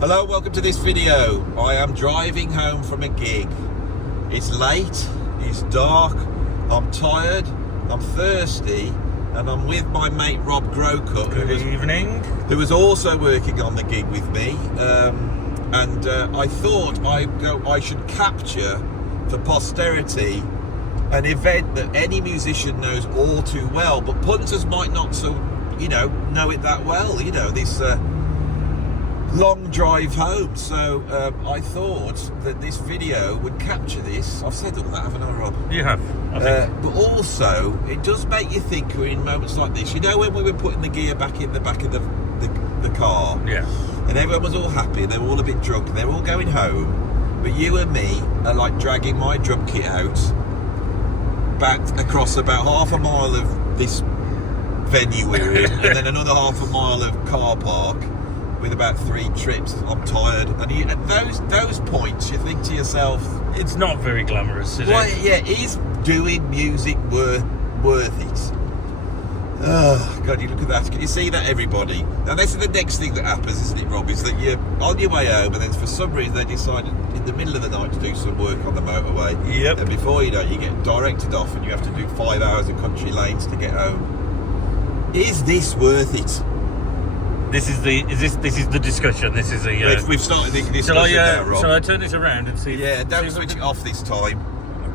Hello, welcome to this video. I am driving home from a gig. It's late, it's dark, I'm tired, I'm thirsty, and I'm with my mate Rob Growcut, Good who was also working on the gig with me. I thought I should capture for posterity an event that any musician knows all too well, but punters might not know it that well. This long drive home. So I thought that this video would capture this. I've said all that, haven't I, Rob? You have. I think. But also, it does make you think in moments like this. You know, when we were putting the gear back in the back of the car, Yeah. and everyone was all happy, they were all a bit drunk, they were all going home, but you and me are like dragging my drum kit out back across about half a mile of this venue we're in, and then another half a mile of car park with about 3 trips. I'm tired, and at those points you think to yourself, It's not very glamorous, is well, it? yeah, is doing music worth it? Oh God, you look at that. Can you see that, everybody? Now this is the next thing that happens, isn't it, Rob? Is that you're on your way home, and then for some reason they decide in the middle of the night to do some work on the motorway. Yep. And before you know it, you get directed off, and you have to do 5 hours of country lanes to get home. Is this worth it? This is the discussion. This is the. We've started the discussion now, Rob. Shall I turn this around and see? Yeah, don't switch it off this time.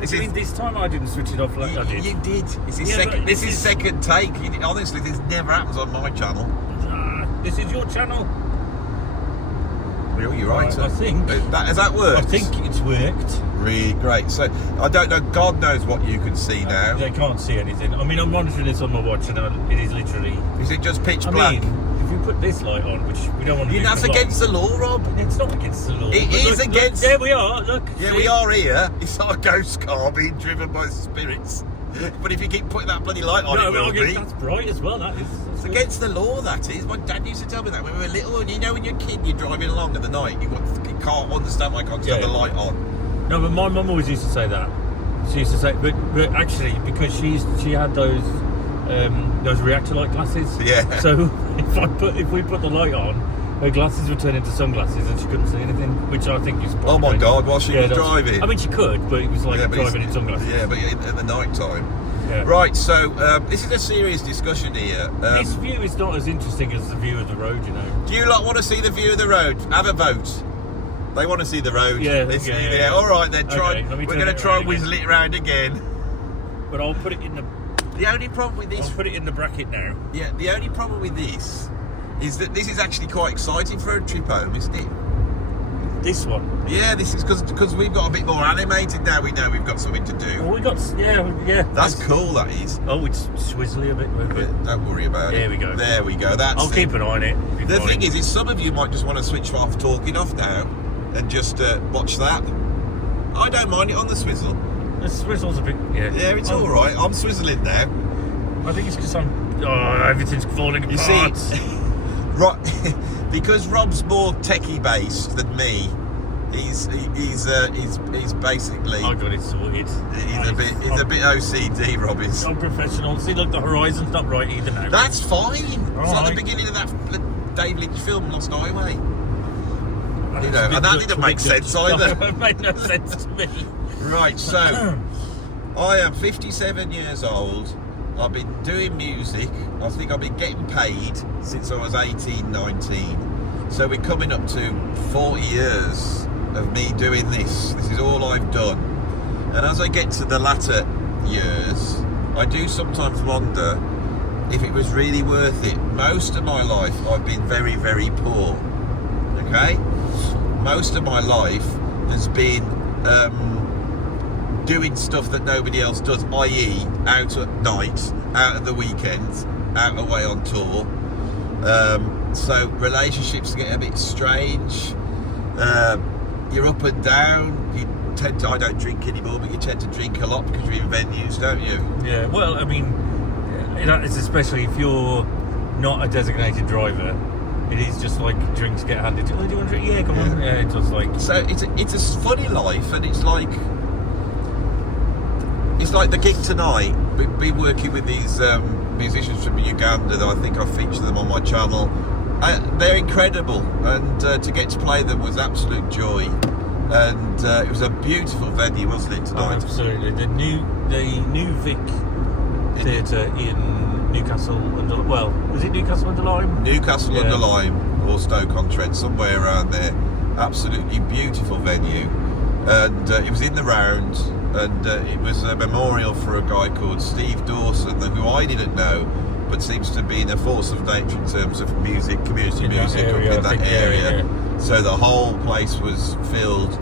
This time I didn't switch it off like I did. You did. This is Yeah, but this is second take. Honestly, this never happens on my channel. This is your channel. You're right. I think. Has that worked? I think it's worked. Really great. So I don't know. God knows what you can see now. They can't see anything. I mean, I'm monitoring this on my watch, and it is literally. Is it just pitch I black? mean, if you put this light on, which we don't want to do. That's for long. against the law, Rob. It's not against the law. It But is look, against- There we are. Look. Yeah, see? we are here. It's our ghost car being driven by spirits. But if you keep putting that bloody light on, No, it will but I guess be. that's bright as well. That is. It's against the law, that is. My dad used to tell me that when we were little. And you know, when you're a kid, you're driving along in the night, you can't understand why you can't have the light on. No, but my mum always used to say that. She used to say, but actually, because she had those reactor light glasses. Yeah. So if we put the light on, her glasses would turn into sunglasses, and she couldn't see anything. Which I think is. Oh my God! While she was driving. I mean, she could, but it was like Yeah, but driving in sunglasses. Yeah, but at the night time. Yeah. Right, so this is a serious discussion here. This view is not as interesting as the view of the road, you know. Do you lot want to see the view of the road? Have a vote. They want to see the road. Yeah, Yeah. All right, then. Okay, we're going to try and whizzle it around again. But I'll put it in the. The only problem with this. I'll put it in the bracket now. Yeah, the only problem with this is that this is actually quite exciting for a trip home, isn't it? This one. Yeah, this is because we've got a bit more animated now. We know we've got something to do. Oh, we got yeah. That's cool. That is. Oh, it's swizzly a bit. But don't worry about it. There we go. There we go. That's. I'll keep an eye on it. The thing is some of you might just want to switch off talking off now and just watch that. I don't mind it on the swizzle. The swizzle's a bit. Yeah. Yeah, it's all right. I'm swizzling now. I think it's because everything's falling You apart. see, right, because Rob's more techie based than me. He's basically. I got it sorted. He's a bit OCD, Rob is. I'm professional. See, look, the horizon's not right either now. That's fine. It's like Right. the beginning of that Dave Lynch film, Lost Highway. That's You know, a bit and that Dutch, didn't a make bit sense Dutch. either. No, it made no sense to me. Right, so I am 57 years old. I've been doing music. I think I've been getting paid since I was 18, 19. So we're coming up to 40 years of me doing this. This is all I've done. And as I get to the latter years, I do sometimes wonder if it was really worth it. Most of my life I've been very, very poor. Okay? Most of my life has been doing stuff that nobody else does, i.e. out at night, out at the weekends, out away on tour. So relationships get a bit strange. You're up and down. You tend to, I don't drink anymore, but you tend to drink a lot because you're in venues, don't you? Yeah, well, I mean, it's especially if you're not a designated driver. It is just like drinks get handed to you. Oh, do you want to drink? Yeah, come on. Yeah, it's just like. So it's a funny life, and it's like the gig tonight. We've been working with these musicians from Uganda that I think I've featured them on my channel, they're incredible, and to get to play them was absolute joy. And it was a beautiful venue, wasn't it, tonight? Oh, absolutely. The new Vic Theatre in Newcastle under, well, was it Newcastle under Lyme? Newcastle under Lyme or Stoke-on-Trent, somewhere around there. Absolutely beautiful venue, and it was in the round, and it was a memorial for a guy called Steve Dawson, who I didn't know, but seems to be a force of nature in terms of music, community music up in that area. So the whole place was filled,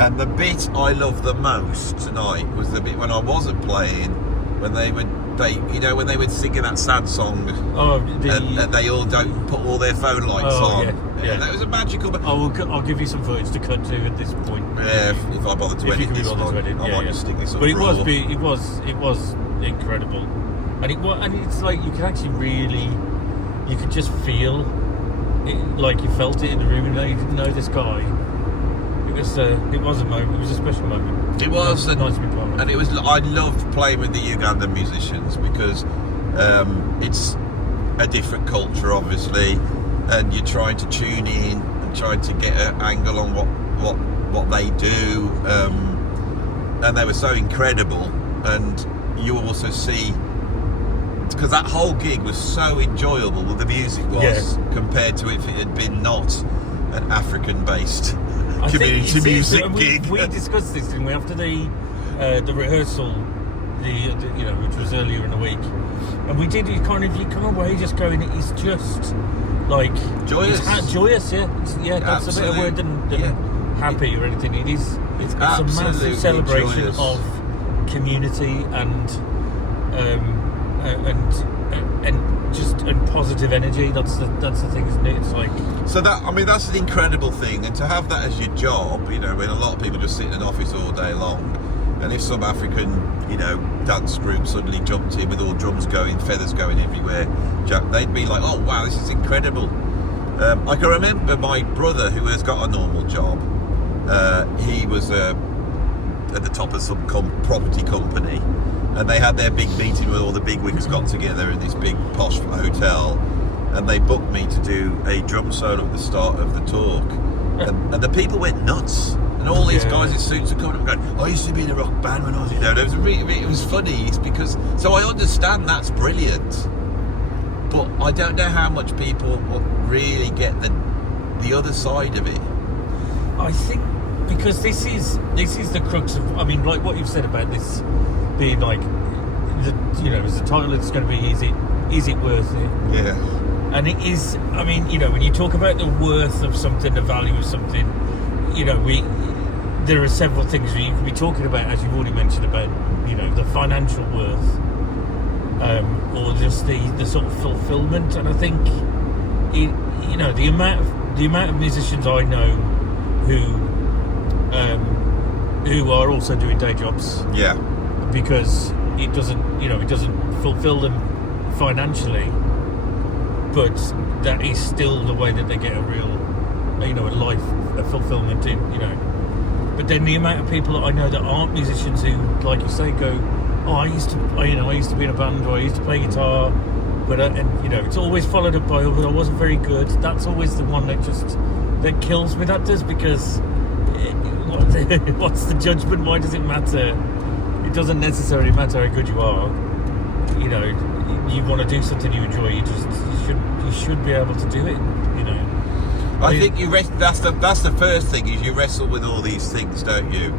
and the bit I loved the most tonight was the bit when I wasn't playing, when they when they would sing that sad song, and they all don't put all their phone lights on. Yeah, that was a magical. I'll give you some footage to cut to at this point. Yeah, if I bother to edit this one, I might just stick this up. But it was incredible, and it's like you can actually really, you could just feel it, like you felt it in the room, and you didn't know this guy. It was a moment. It was a special moment. It was nice to be part of. And it was. I loved playing with the Ugandan musicians because it's a different culture, obviously, and you're trying to tune in and trying to get an angle on what they do, and they were so incredible. And you also see, because that whole gig was so enjoyable, the music was, compared to if it had been not an African-based community music gig. We discussed this, didn't we, after the rehearsal, which was earlier in the week, and we did. You come away just going, it's just like joyous. It's joyous, that's a better word than happy or anything. It's a massive celebration joyous. Of community and positive energy. That's the thing, isn't it? It's like, so that's an incredible thing, and to have that as your job, when a lot of people just sit in an office all day long, and if some African dance group suddenly jumped in with all drums going, feathers going everywhere, they'd be like, oh wow, this is incredible. I can remember my brother, who has got a normal job, he was at the top of some property company, and they had their big meeting where all the big wigs got together in this big posh hotel, and they booked me to do a drum solo at the start of the talk, and the people went nuts, and all these guys in suits are coming up going, I used to be in a rock band when I was, it was funny. It's because, so I understand that's brilliant, but I don't know how much people really get the other side of it. I think because this is the crux of, like what you've said about this being like, is the title, it's going to be, is it worth it? Yeah. And it is. When you talk about the worth of something, the value of something, there are several things you can be talking about, as you've already mentioned, about the financial worth, or just the sort of fulfillment. And I think the amount of musicians I know who are also doing day jobs, because it doesn't fulfill them financially, but that is still the way that they get a real, a life, a fulfillment in, But then the amount of people that I know that aren't musicians who, like you say, go, oh, I used to be in a band, or I used to play guitar, but it's always followed up by, oh, but I wasn't very good. That's always the one that kills me. That does, because what's the judgment? Why does it matter? It doesn't necessarily matter how good you are. You want to do something you enjoy. You should be able to do it. I think that's the first thing, is you wrestle with all these things, don't you?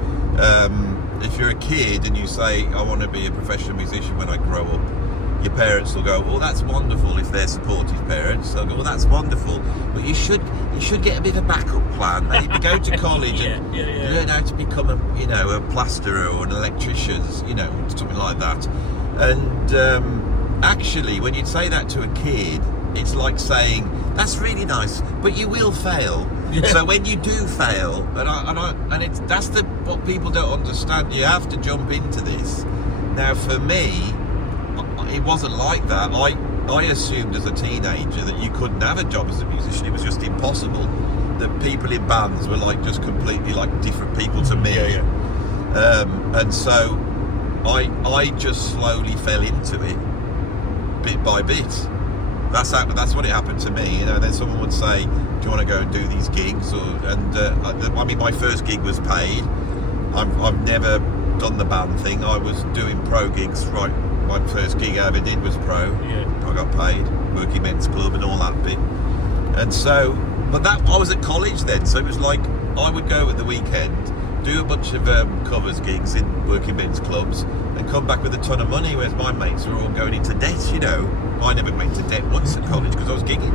If you're a kid and you say, I want to be a professional musician when I grow up, your parents will go, well, that's wonderful. If they're supportive parents, they'll go, well, that's wonderful, but you should get a bit of a backup plan. Maybe go to college and learn how to become a plasterer or an electrician, something like that. And actually, when you say that to a kid, it's like saying, that's really nice, but you will fail. Yeah. So when you do fail, that's what people don't understand. You have to jump into this. Now, for me, it wasn't like that. I assumed as a teenager that you couldn't have a job as a musician. It was just impossible. That people in bands were like just completely like different people to me. And so I just slowly fell into it, bit by bit. That's what it happened to me, you know. Then someone would say, do you want to go and do these gigs? I mean, my first gig was paid. I've never done the band thing. I was doing pro gigs, right? My first gig I ever did was pro. Yeah. I got paid, working men's club and all that bit. And so, but I was at college then, so it was like I would go at the weekend, do a bunch of covers gigs in working men's clubs, and come back with a ton of money, whereas my mates were all going into debt, you know. I never went into debt once at college because I was gigging.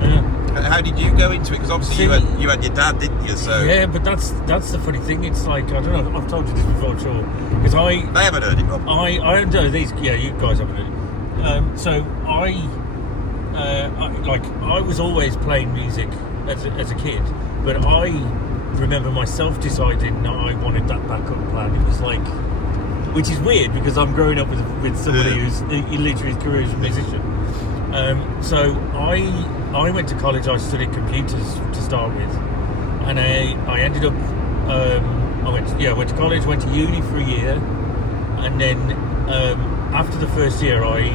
Yeah. How did you go into it? Because obviously you had your dad, didn't you? So yeah, but that's the funny thing. It's like, I don't know. I've told you this before, I'm sure. Because they haven't heard it, Rob. I don't know these. Yeah, you guys haven't heard it. So I was always playing music as a kid, but I remember myself deciding that I wanted that backup plan. It was like, which is weird because I'm growing up with somebody who's literally his career as a musician. So I went to college. I studied computers to start with, and I ended up I went to college, went to uni for a year, and then after the first year I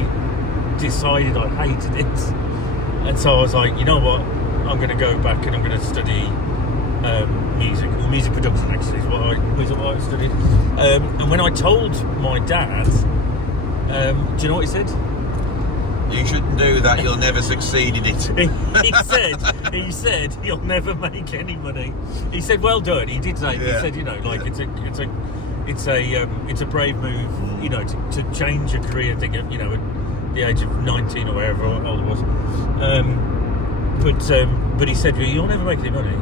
decided I hated it, and so I was like, you know what, I'm going to go back and I'm going to study music production. Actually, is what I studied. And when I told my dad, do you know what he said? You shouldn't do that. You'll never succeed in it. he said you'll never make any money. He said, well done. He did say. Yeah. He said, you know, like it's a brave move, you know, to change your career thing at, you know, at the age of 19 or wherever old I was. But he said you'll never make any money.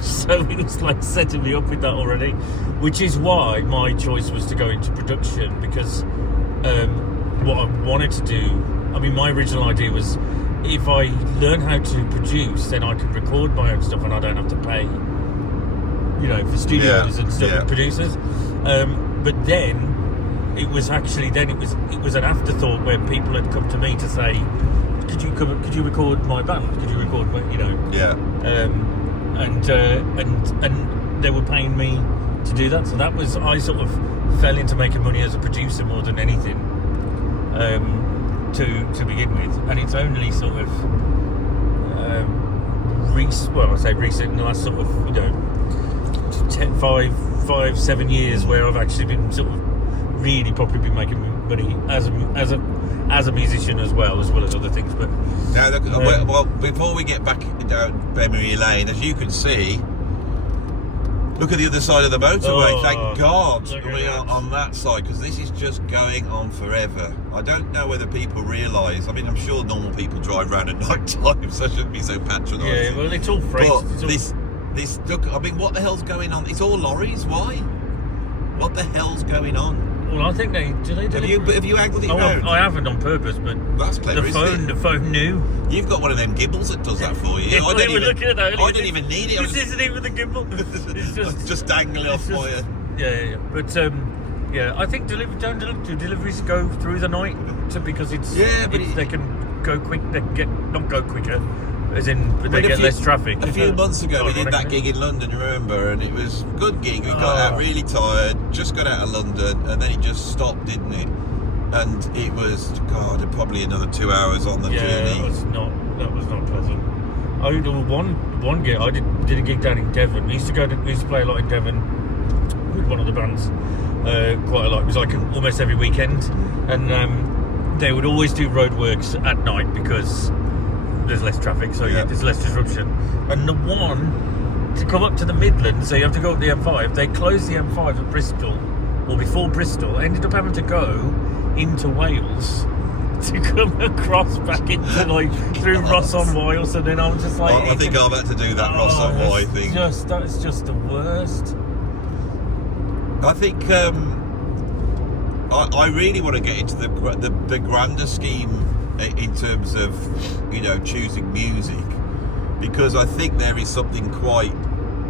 So he was like setting me up with that already, which is why my choice was to go into production, because what I wanted to do, I mean, my original idea was, if I learn how to produce, then I can record my own stuff and I don't have to pay, you know, for studios and stuff and producers. But then it was an afterthought when people had come to me to say, could you record my band? Could you record my, you know? Yeah. And they were paying me to do that. So that was, I sort of fell into making money as a producer more than anything. To begin with, and it's only sort of recent in the last sort of, you know, 7 years where I've actually been sort of really probably been making money as a musician as well as other things. But now, look, well, before we get back down memory lane, as you can see, look at the other side of the motorway. Oh, thank God we are that. on that side, because this is just going on forever. I don't know whether people realise. I mean, I'm sure normal people drive around at night time, so I shouldn't be so patronising. Yeah, well, it's all freight. But this look. I mean, what the hell's going on? It's all lorries. Why? What the hell's going on? Well, I think they Have you angled it round? I haven't on purpose, but that's clever. The phone knew. You've got one of them gimbals that does that for you. Yeah, I didn't even need it. This isn't even the gimbal. It's just dangling off for you. Yeah. But I think deliveries go through the night because they can go quick. They can not go quicker, as in, but they get less traffic. A few months ago, we did that gig in London, remember? And it was a good gig. We got out really tired, just got out of London, and then it just stopped, didn't it? And it was, God, probably another 2 hours on the journey. That was not pleasant. I did one gig. I did a gig down in Devon. We used to play a lot in Devon with one of the bands, quite a lot. It was like almost every weekend, and they would always do Roadworks at night because there's less traffic, so there's less disruption. And the one to come up to the Midlands, so you have to go up the M5. They closed the M5 at Bristol, or before Bristol. I ended up having to go into Wales to come across back into through Ross on Wye, and then I was just like, I think I'm about to do that Ross on Wye thing. That's just the worst. I think I really want to get into the grander scheme in terms of, you know, choosing music, because I think there is something quite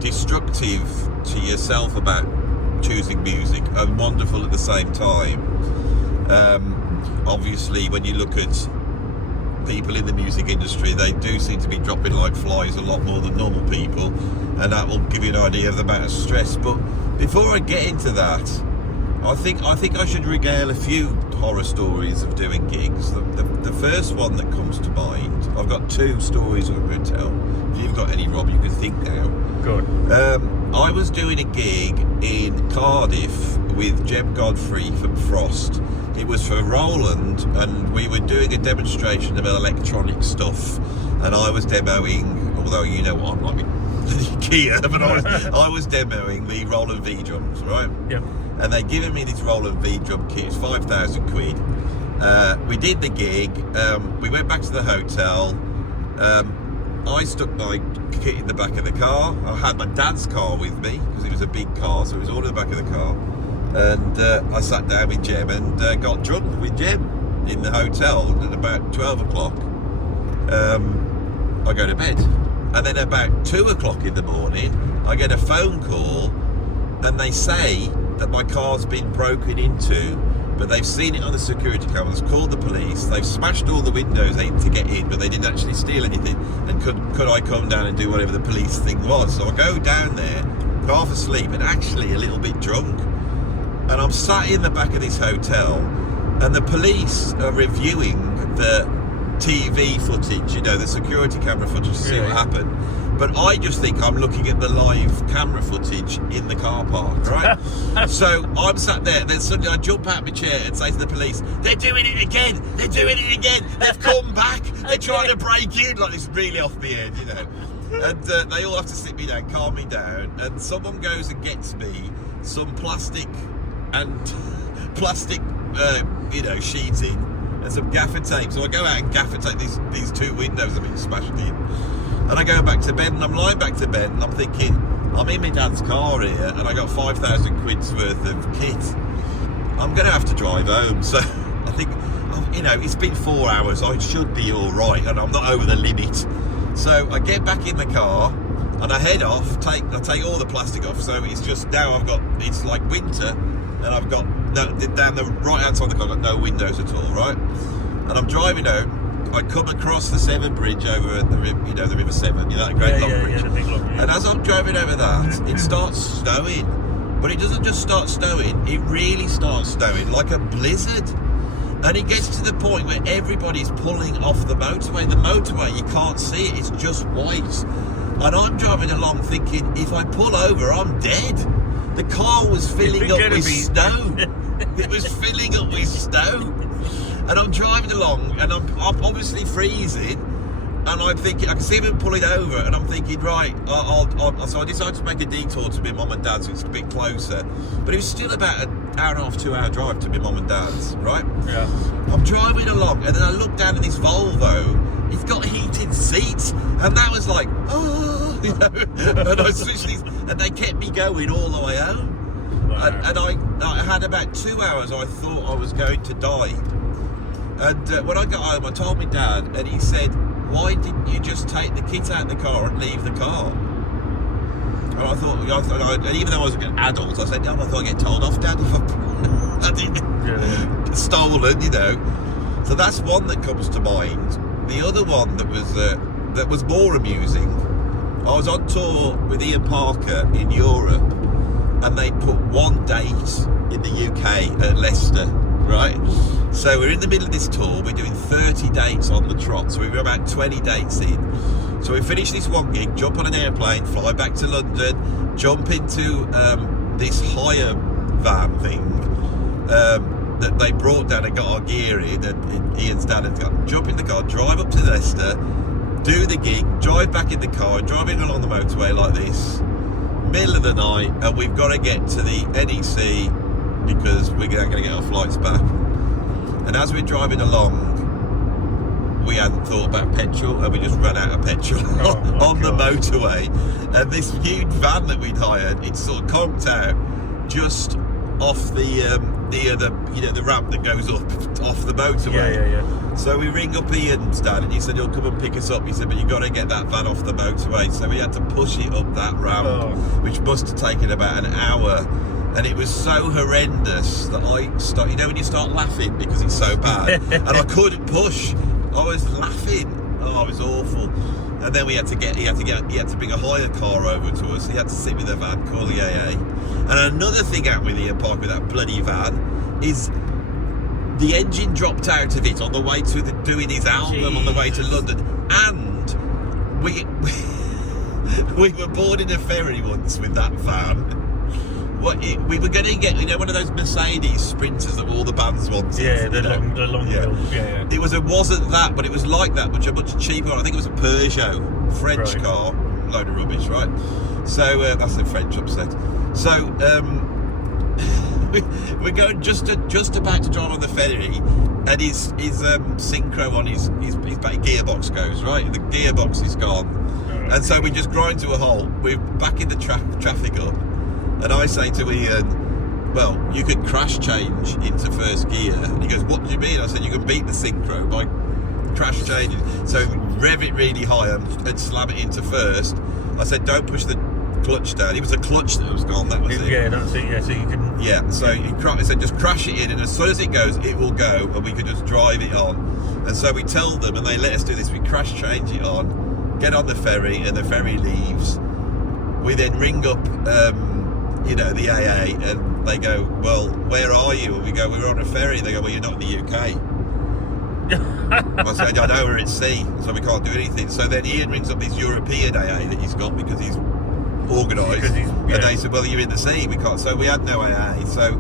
destructive to yourself about choosing music and wonderful at the same time. Obviously, when you look at people in the music industry, they do seem to be dropping like flies a lot more than normal people, and that will give you an idea of the amount of stress. But before I get into that, I think I should regale a few horror stories of doing gigs. The first one that comes to mind, I've got 2 stories I'm going to tell. If you've got any, Rob, you can think now. Good. I was doing a gig in Cardiff with Jem Godfrey from Frost. It was for Roland, and we were doing a demonstration of electronic stuff, and I was demoing, although you know what I'm like with Kia, but I was demoing the Roland V drums, right? Yeah. And they'd given me this Roland V drum kit. It's 5,000 quid. We did the gig. We went back to the hotel. I stuck my kit in the back of the car. I had my dad's car with me because it was a big car, so it was all in the back of the car. And I sat down with Jem and got drunk with Jem in the hotel. And at about 12 o'clock, I go to bed. And then about 2 o'clock in the morning, I get a phone call, and they say that my car's been broken into, but they've seen it on the security cameras, called the police, they've smashed all the windows to get in, but they didn't actually steal anything, and could I come down and do whatever the police thing was. So I go down there, half asleep and actually a little bit drunk, and I'm sat in the back of this hotel, and the police are reviewing the TV footage, you know, the security camera footage to see what happened. But I just think I'm looking at the live camera footage in the car park, right? So I'm sat there, then suddenly I jump out of my chair and say to the police, they're doing it again, they're doing it again, they've come back, they're trying to break in, like it's really off my head, you know. And they all have to sit me down, calm me down, and someone goes and gets me some plastic, you know, sheeting and some gaffer tape. So I go out and gaffer tape these 2 windows that have been smashed in. And I go back to bed, and I'm lying back to bed, and I'm thinking, I'm in my dad's car here, and I got 5,000 quid's worth of kit. I'm going to have to drive home. So I think, you know, it's been 4 hours. I should be all right, and I'm not over the limit. So I get back in the car, and I head off. I take all the plastic off. So it's just now it's like winter, and I've got down the right hand side of the car, I've got no windows at all, right? And I'm driving home. I come across the Severn Bridge over the River Severn, you know, that great long bridge. The big long bridge. And as I'm driving over that, it starts snowing. But it doesn't just start snowing, it really starts snowing like a blizzard. And it gets to the point where everybody's pulling off the motorway. The motorway, you can't see it, it's just white. And I'm driving along thinking, if I pull over, I'm dead. The car was filling up with snow. It was filling up with snow. And I'm driving along, and I'm obviously freezing, and I'm thinking, I can see them pulling over, and I'm thinking, right, so I decided to make a detour to my mum and dad's, so it's a bit closer, but it was still about an hour and a half, 2 hour drive to my mum and dad's, right? Yeah. I'm driving along, and then I look down at this Volvo, it's got heated seats, and that was like, oh, you know, and I switched these, and they kept me going all the way home. Wow. And I had about 2 hours, I thought I was going to die. And when I got home, I told my dad, and he said, why didn't you just take the kit out of the car and leave the car? And I thought, and even though I was an adult, I said, I thought I'd get told off, Dad, if I did stolen, you know. So that's one that comes to mind. The other one that was more amusing, I was on tour with Ian Parker in Europe, and they put one date in the UK at Leicester, right? So we're in the middle of this tour, we're doing 30 dates on the trot, so we were about 20 dates in. So we finish this one gig, jump on an airplane, fly back to London, jump into this hire van thing that they brought down and got our gear in, and Ian's dad had got, jump in the car, drive up to Leicester, do the gig, drive back in the car, driving along the motorway like this, middle of the night, and we've got to get to the NEC because we're going to get our flights back. And as we're driving along, we hadn't thought about petrol, and we just ran out of petrol on the motorway. And this huge van that we'd hired, it sort of conked out just off the ramp that goes up off the motorway. Yeah. So we ring up Ian's dad, and he said he'll come and pick us up. He said, but you've got to get that van off the motorway. So we had to push it up that ramp, which must have taken about an hour. And it was so horrendous that I started, you know when you start laughing because it's so bad, and I couldn't push. I was laughing. Oh, it was awful. And then he had to bring a hire car over to us. He had to sit with a van, call the AA. And another thing happened with Ian Park with that bloody van is the engine dropped out of it on the way to doing his album on the way to London. And we were boarding a ferry once with that van. We were going to get, one of those Mercedes Sprinters that all the bands wanted. Yeah, the long wheel. Yeah. It wasn't that, but it was like that, but much cheaper. I think it was a Peugeot, French car, load of rubbish, right? So that's the French upset. So we're going just about to drive on the ferry, and his synchro on his gearbox goes right. The gearbox is gone, and so we just grind to a halt. We're back in the traffic up. And I say to Ian, well, you could crash change into first gear. And he goes, what do you mean? I said, you can beat the synchro by crash changing. So rev it really high and slam it into first. I said, don't push the clutch down. It was a clutch that was gone, that was it. Yeah, that's it, yeah, so you can... Yeah, so he said, just crash it in, and as soon as it goes, it will go, and we could just drive it on. And so we tell them, and they let us do this, we crash change it on, get on the ferry, and the ferry leaves. We then ring up... the AA, and they go, well, where are you? And we go, we're on a ferry. They go, well, you're not in the UK. I said, I know we're at sea, so we can't do anything. So then Ian rings up this European AA that he's got because he's organised. And they said, well, you're in the sea, we can't. So we had no AA. So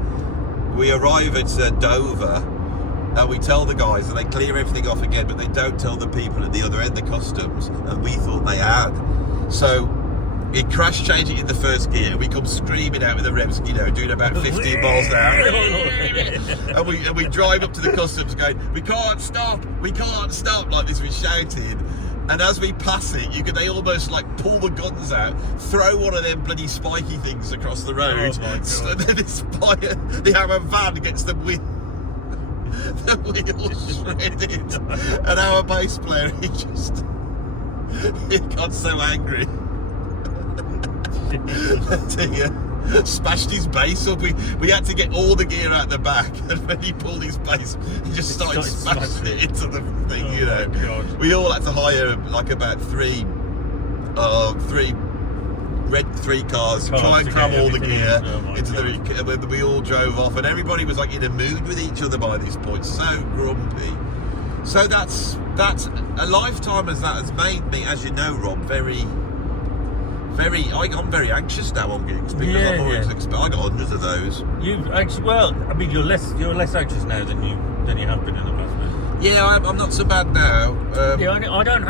we arrive at Dover, and we tell the guys, and they clear everything off again, but they don't tell the people at the other end, the customs, and we thought they had. So he crash changed it in the first gear. We come screaming out with the revs, doing about 15 miles an hour. and we drive up to the customs going, we can't stop, like this, we're shouting. And as we pass it, they almost like pull the guns out, throw one of them bloody spiky things across the road. Oh my God. So then our van gets the wheel shredded. And our bass player, he got so angry. He smashed his bass up. We had to get all the gear out the back, and when he pulled his bass, he just started smashing it into the thing. God. We all had to hire like about three cars to try and cram all the gear into the. And we all drove off, and everybody was like in a mood with each other by this point, so grumpy. So that's a lifetime as that has made me, as you know, Rob, I'm very anxious now on gigs because I'm always I got hundreds of those. You're less anxious now than you have been in the past, mate. Yeah, I'm not so bad now. I don't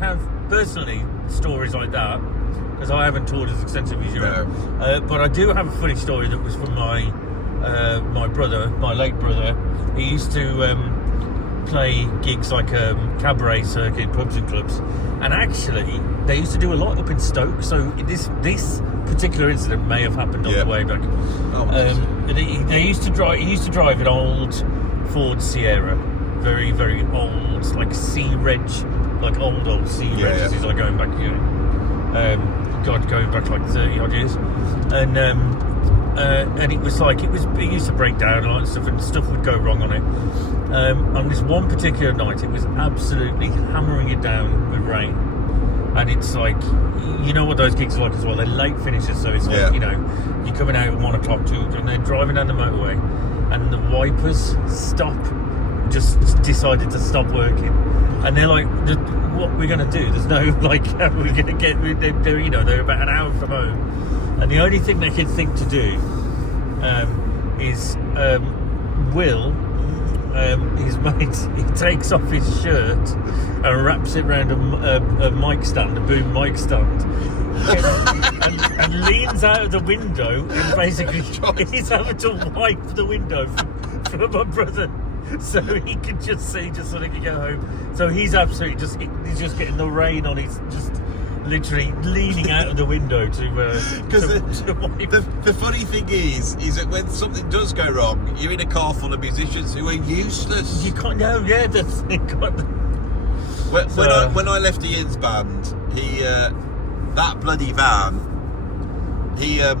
have personally stories like that because I haven't toured as extensively as you have. But I do have a funny story that was from my brother, my late brother. He used to play gigs like cabaret circuit, pubs and clubs, and actually they used to do a lot up in Stoke. So this particular incident may have happened on the way back. He used to drive an old Ford Sierra, very very old, like C-Reg, like old C-Regs. He's like going back, going back like 30 odd years, and it was like it used to break down and all that stuff, and stuff would go wrong on it. On this one particular night, it was absolutely hammering it down with rain, and it's like, you know what those gigs are like as well. They're late finishes, so it's like you're coming out at 1 o'clock, 2, and they're driving down the motorway, and the wipers just decided to stop working, and they're like, what are we going to do? There's no like, how are we going to get? They're about an hour from home, and the only thing they could think to do is Will. His mate, he takes off his shirt and wraps it around a mic stand, a boom mic stand, and leans out of the window, and basically he's having to wipe the window for my brother so he can just see, just so he can get home. So he's absolutely he's just getting the rain on his, just literally leaning out of the window to wipe. The funny thing is that when something does go wrong, you're in a car full of musicians who are useless. You can't know, that's when I left Ian's band, he that bloody van, he had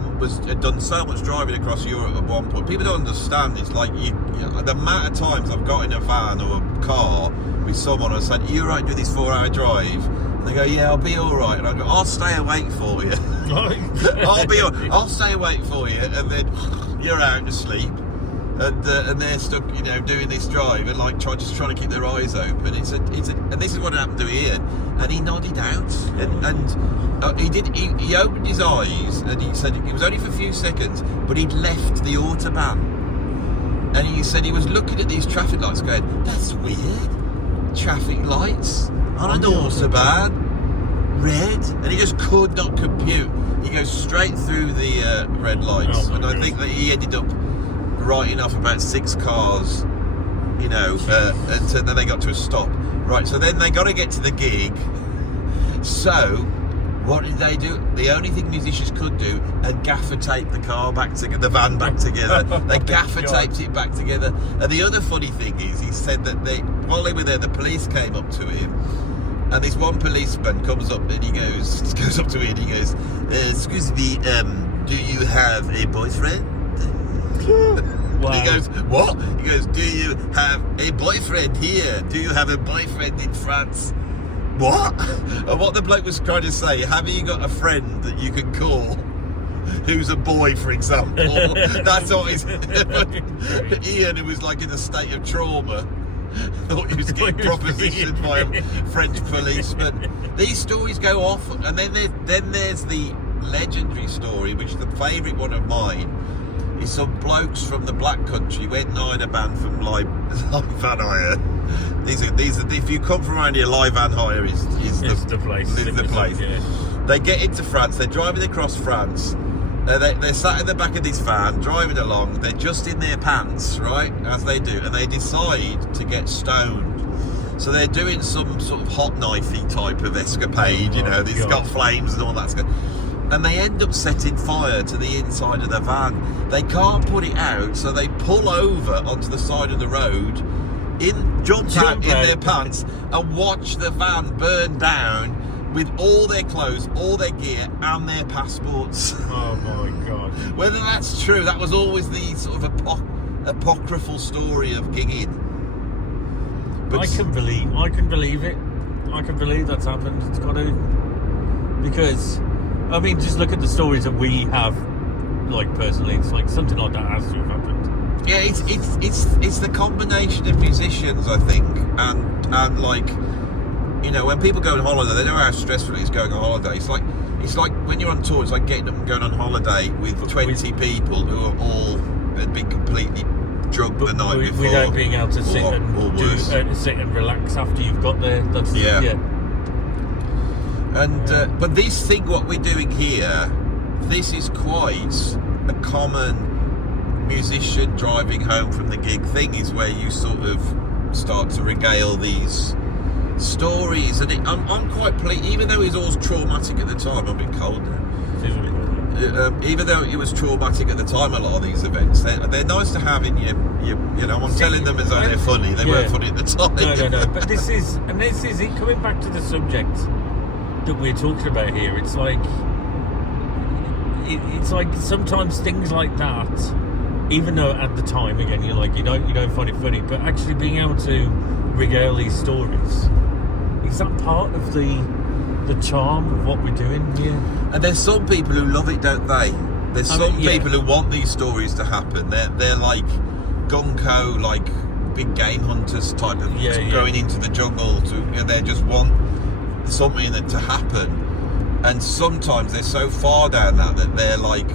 done so much driving across Europe at one point. People don't understand. It's like the amount of times I've got in a van or a car with someone and said, "You're right, do this 4-hour drive," And they go, yeah, I'll be all right. And I go, I'll stay awake for you. I'll stay awake for you. And then you're out to sleep. And they're stuck, doing this drive and like just trying to keep their eyes open. And this is what happened to Ian. And he nodded out, and he opened his eyes, and he said it was only for a few seconds, but he'd left the autobahn. And he said he was looking at these traffic lights, going, "That's weird. Traffic lights on an autobahn, red," and he just could not compute. He goes straight through the red lights, and I think that he ended up writing off about 6 cars, and so then they got to a stop. Right, so then they got to get to the gig. So what did they do? The only thing musicians could do, and gaffer tape the car back together, the van back together. They gaffer taped it back together. And the other funny thing is, he said that while they were there, the police came up to him, and this one policeman comes up and he goes up to him and he goes, "Excuse me, do you have a boyfriend?" Wow. He goes, "What?" He goes, "Do you have a boyfriend here? Do you have a boyfriend in France?" What? And what the bloke was trying to say, have you got a friend that you can call who's a boy, for example? That's what he's... Ian, who was like in a state of trauma, thought he was getting propositioned by a French policeman. These stories go off, and then there's the legendary story, which is the favourite one of mine, is some blokes from the Black Country went and hired a band from Live Van Hire. These are if you come from around here, Live Van Hire is the place. Is the place. Yeah. They get into France. They're driving across France. They're sat in the back of this van driving along. They're just in their pants, right, as they do, and they decide to get stoned. So they're doing some sort of hot knifey type of escapade. It's got flames and all that stuff. And they end up setting fire to the inside of the van. They can't put it out, so they pull over onto the side of the road, jump out in their pants, and watch the van burn down with all their clothes, all their gear, and their passports. Oh my God! Whether that's true, that was always the sort of apocryphal story of gigging. But I can believe it. I can believe that's happened. It's got to, because. I mean, just look at the stories that we have, like personally. It's like something like that has to have happened. Yeah, it's the combination of musicians, I think, and like, when people go on holiday, they know how stressful it is going on holiday. It's like when you're on tour, it's like getting up and going on holiday with 20 people who are all had been completely drunk the night before, without being able to sit and relax after you've got there. That's yeah. And but this thing, what we're doing here, this is quite a common musician driving home from the gig thing, is where you sort of start to regale these stories. And I'm quite pleased, even though it was all traumatic at the time. I'm a bit cold now. Even though it was traumatic at the time, a lot of these events, they're nice to have in your I'm telling them as though they're funny. They weren't funny at the time. No. But this is it. Coming back to the subject that we're talking about here, it's like sometimes things like that, even though at the time, again, you're like you don't find it funny, but actually being able to regale these stories, is that part of the charm of what we're doing here? And there's some people who love it, don't they? There's some people who want these stories to happen. They're like gung-ho, like big game hunters type of going into the jungle and they just want something to happen, and sometimes they're so far down that they're like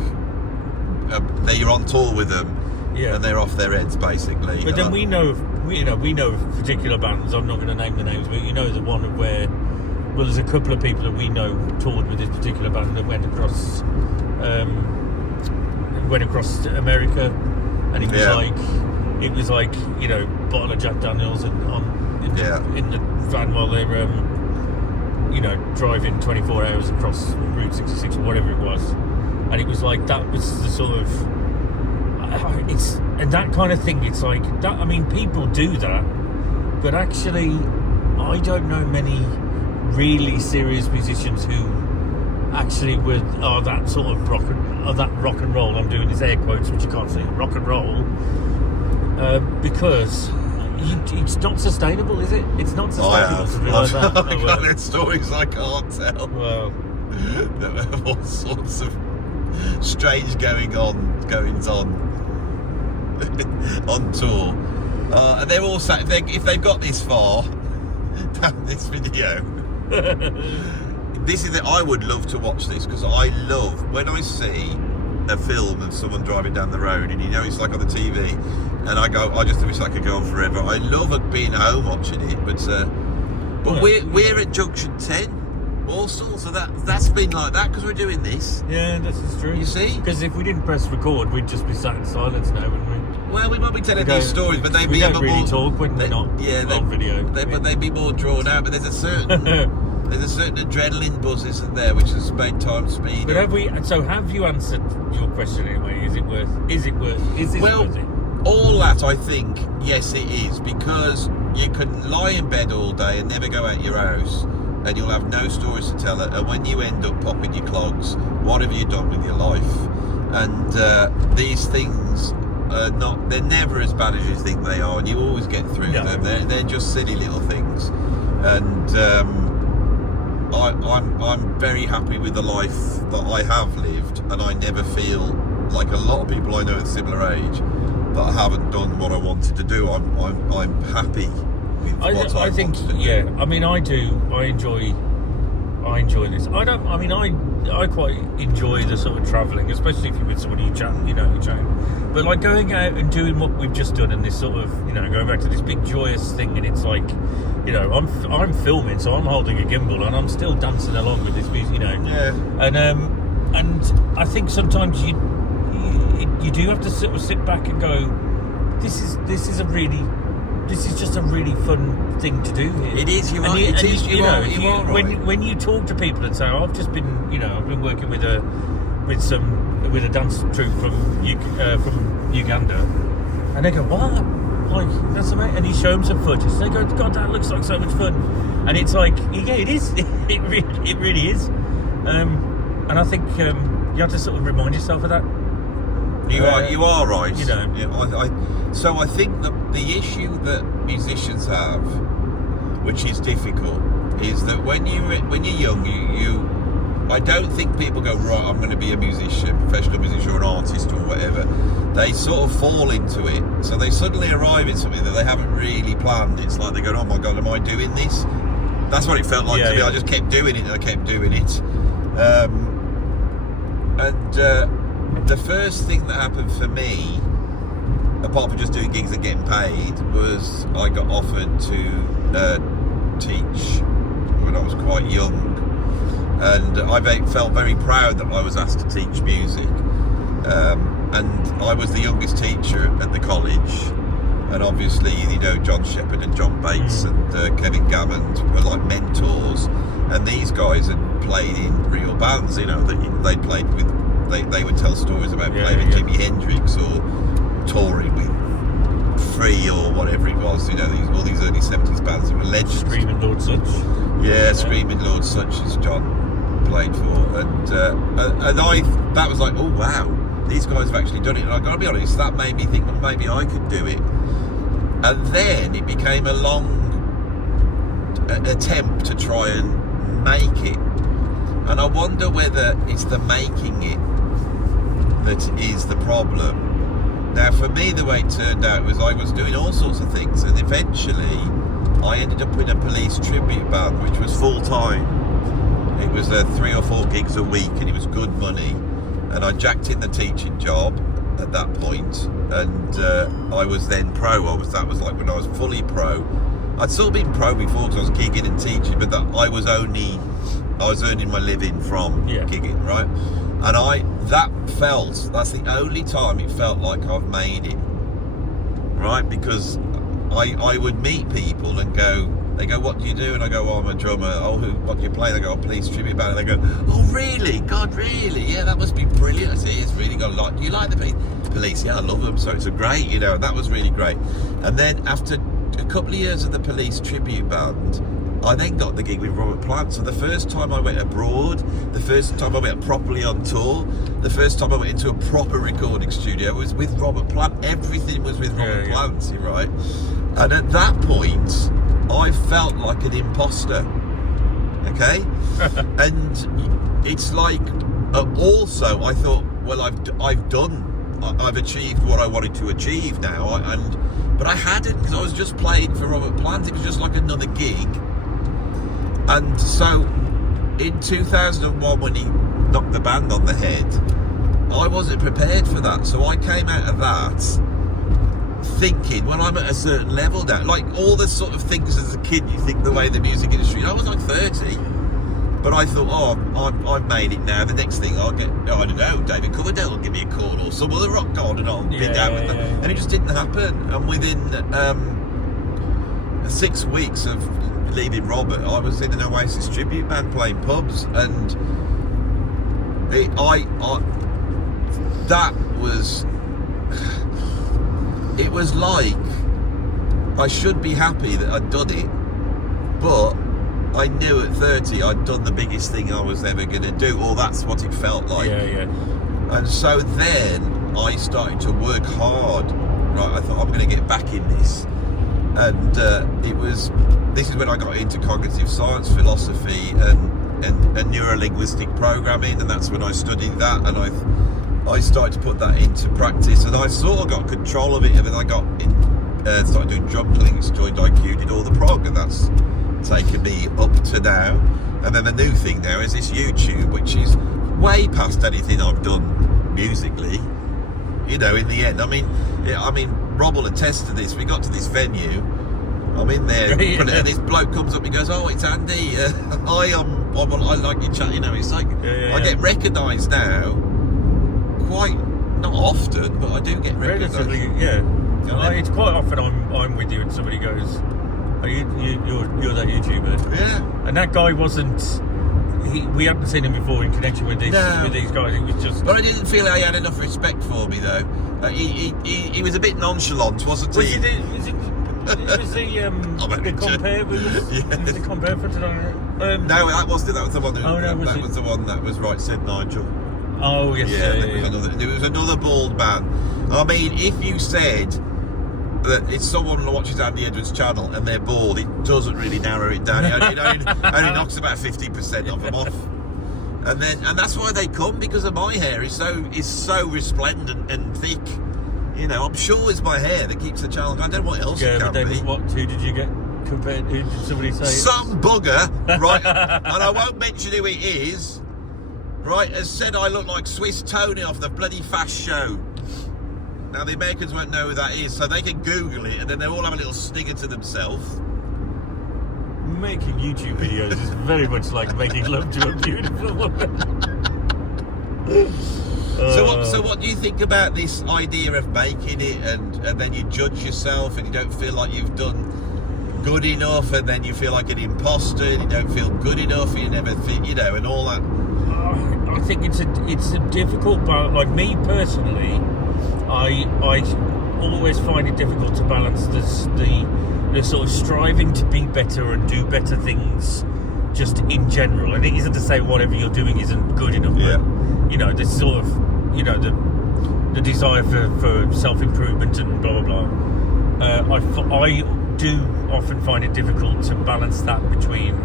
you're on tour with them, and they're off their heads basically. But then we know of particular bands. I'm not going to name the names, but the one where there's a couple of people that we know toured with this particular band that went across America, and it was like bottle of Jack Daniels in the van while they're driving 24 hours across Route 66 or whatever it was. And it was like, that was the sort of, and that kind of thing, it's like, that. I mean, people do that, but actually, I don't know many really serious musicians who actually are that sort of rock and roll. I'm doing these air quotes, which you can't see, rock and roll, because, it's not sustainable, is it? It's not sustainable to be like that. I've had stories I can't tell. Well, There are all sorts of strange goings on on tour, and they're all sat. If they've got this far down this video, this is it. I would love to watch this because I love when I see a film of someone driving down the road and it's like on the TV, and I just wish I could go on forever. I love being home watching it, but we're at Junction 10. Walsall, so that's been like that because we're doing this. Yeah, this is true. You see? Because if we didn't press record, we'd just be sat in silence now, wouldn't we? Well, we might be telling these stories, but they'd be don't really talk when we're not on video. But they'd be more drawn out. But there's a certain adrenaline buzz, isn't there, which has made time speed. But have you answered your question anyway? Is this worth it? All that, I think, yes, it is, because you can lie in bed all day and never go out your house, and you'll have no stories to tell. And when you end up popping your clogs, what have you done with your life? And these things are they're never as bad as you think they are, and you always get through them. They're just silly little things. And I'm very happy with the life that I have lived, and I never feel like a lot of people I know at a similar age that I haven't done what I wanted to do. I'm happy. I think I mean I do. I enjoy this. I quite enjoy the sort of travelling, especially if you're with somebody you chat. But like going out and doing what we've just done, and this sort of going back to this big joyous thing, and it's like I'm filming, so I'm holding a gimbal and I'm still dancing along with this music, Yeah. And I think sometimes you do have to sort of sit back and go, this is just a really fun thing to do here. It is. You are right. When you talk to people and say, oh, I've just been, I've been working with a dance troupe from Uganda, and they go, what? Like, that's amazing. And you show them some footage. They go, God, that looks like so much fun. And it's like, yeah, it is. It really is. And I think you have to sort of remind yourself of that. You are right. So I think that the issue that musicians have, which is difficult, is that when you're young, I don't think people go, right, I'm going to be a musician, professional musician or an artist or whatever. They sort of fall into it. So they suddenly arrive in something that they haven't really planned. It's like they go, oh my God, am I doing this? That's what it felt like to me. I just kept doing it and I kept doing it. The first thing that happened for me, apart from just doing gigs and getting paid, was I got offered to teach when I was quite young. And I felt very proud that I was asked to teach music. And I was the youngest teacher at the college. And obviously, John Shepherd and John Bates and Kevin Gammond were like mentors. And these guys had played in real bands, they played with, they would tell stories about playing with Jimi Hendrix or touring with Free or whatever it was, all these early 70s bands that were legends. Screaming Lord Such. Yeah, Screaming Lord Such as John played for, and that was like, oh wow, these guys have actually done it. And I gotta be honest, that made me think, well, maybe I could do it. And then it became a long attempt to try and make it, and I wonder whether it's the making it that is the problem. Now for me, the way it turned out was I was doing all sorts of things, and eventually I ended up in a police tribute band, which was full time. It was 3 or 4 gigs a week, and it was good money. And I jacked in the teaching job at that point, and I was then pro. That was like when I was fully pro. I'd sort of been pro before because I was gigging and teaching, but I was earning my living from gigging, right? And that's the only time it felt like I've made it, right? Because I would meet people and they go, what do you do? And I go, oh, I'm a drummer. Oh, what do you play? They go, oh, police tribute band. And they go, oh, really? God, really? Yeah, that must be brilliant. I see, it's really got a lot. Do you like the police? Yeah, I love them. So it's great, and that was really great. And then after a couple of years of the police tribute band, I then got the gig with Robert Plant. So the first time I went abroad, the first time I went properly on tour, the first time I went into a proper recording studio was with Robert Plant. Everything was with Robert Plant, right? And at that point, I felt like an imposter. Okay? And it's like, also I thought, well, I've achieved what I wanted to achieve now, but I hadn't, because I was just playing for Robert Plant. It was just like another gig. And so in 2001, when he knocked the band on the head, I wasn't prepared for that. So I came out of that thinking, well, I'm at a certain level now. Like all the sort of things as a kid, you think the way the music industry. I was like 30, but I thought, I've made it now. The next thing I'll get, I don't know, David Coverdale will give me a call, or some other rock god, and I'll be down with that. And it just didn't happen. And within 6 weeks of leaving Robert, I was in an Oasis tribute band playing pubs, and it was like I should be happy that I'd done it, but I knew at 30 I'd done the biggest thing I was ever going to do, or that's what it felt like. And so then I started to work hard. Right, I thought, I'm going to get back in this, and this is when I got into cognitive science, philosophy, and neuro-linguistic programming, and that's when I studied that, and I started to put that into practice, and I sort of got control of it, and then I got started doing drum clinics, joined IQ, did all the prog, and that's taken me up to now. And then the new thing now is this YouTube, which is way past anything I've done musically. You know, in the end, I mean, Rob will attest to this. We got to this venue, I'm in there, and this bloke comes up and goes, "Oh, it's Andy. I like your chat." You know, it's like I get recognised now, quite not often, but I do get recognised. Relatively, it's quite often I'm with you and somebody goes, "Oh, you're that YouTuber." Yeah. And that guy wasn't. We hadn't seen him before in connection with these guys. It was just. But I didn't feel he had enough respect for me, though. He was a bit nonchalant, wasn't he? Was the compare? Was the compare for tonight? No, that wasn't. That was the one. That was the one that was right. Said Nigel. Oh yes. There was another bald man. I mean, if you said that it's someone who watches Andy Edwards' channel and they're bald, it doesn't really narrow it down. It only knocks about 50% of them off. And that's why they come, because of my hair is so resplendent and thick. You know, I'm sure it's my hair that keeps the channel. I don't know what else it can be. Who did you get compared? Who did somebody say? Some bugger, right? And I won't mention who it is. Right, has said I look like Swiss Tony off the bloody Fast Show. Now, the Americans won't know who that is, so they can Google it, and then they'll all have a little snigger to themselves. Making YouTube videos is very much like making love to a beautiful woman. So what do you think about this idea of making it, and then you judge yourself, and you don't feel like you've done good enough, and then you feel like an imposter, and you don't feel good enough, and you never feel, you know, and all that? I think it's a difficult balance. Like me personally, I always find it difficult to balance the sort of striving to be better and do better things just in general. And it isn't to say whatever you're doing isn't good enough. Yeah. But, you know, this sort of, you know, the desire for self-improvement and blah, blah, blah. I do often find it difficult to balance that between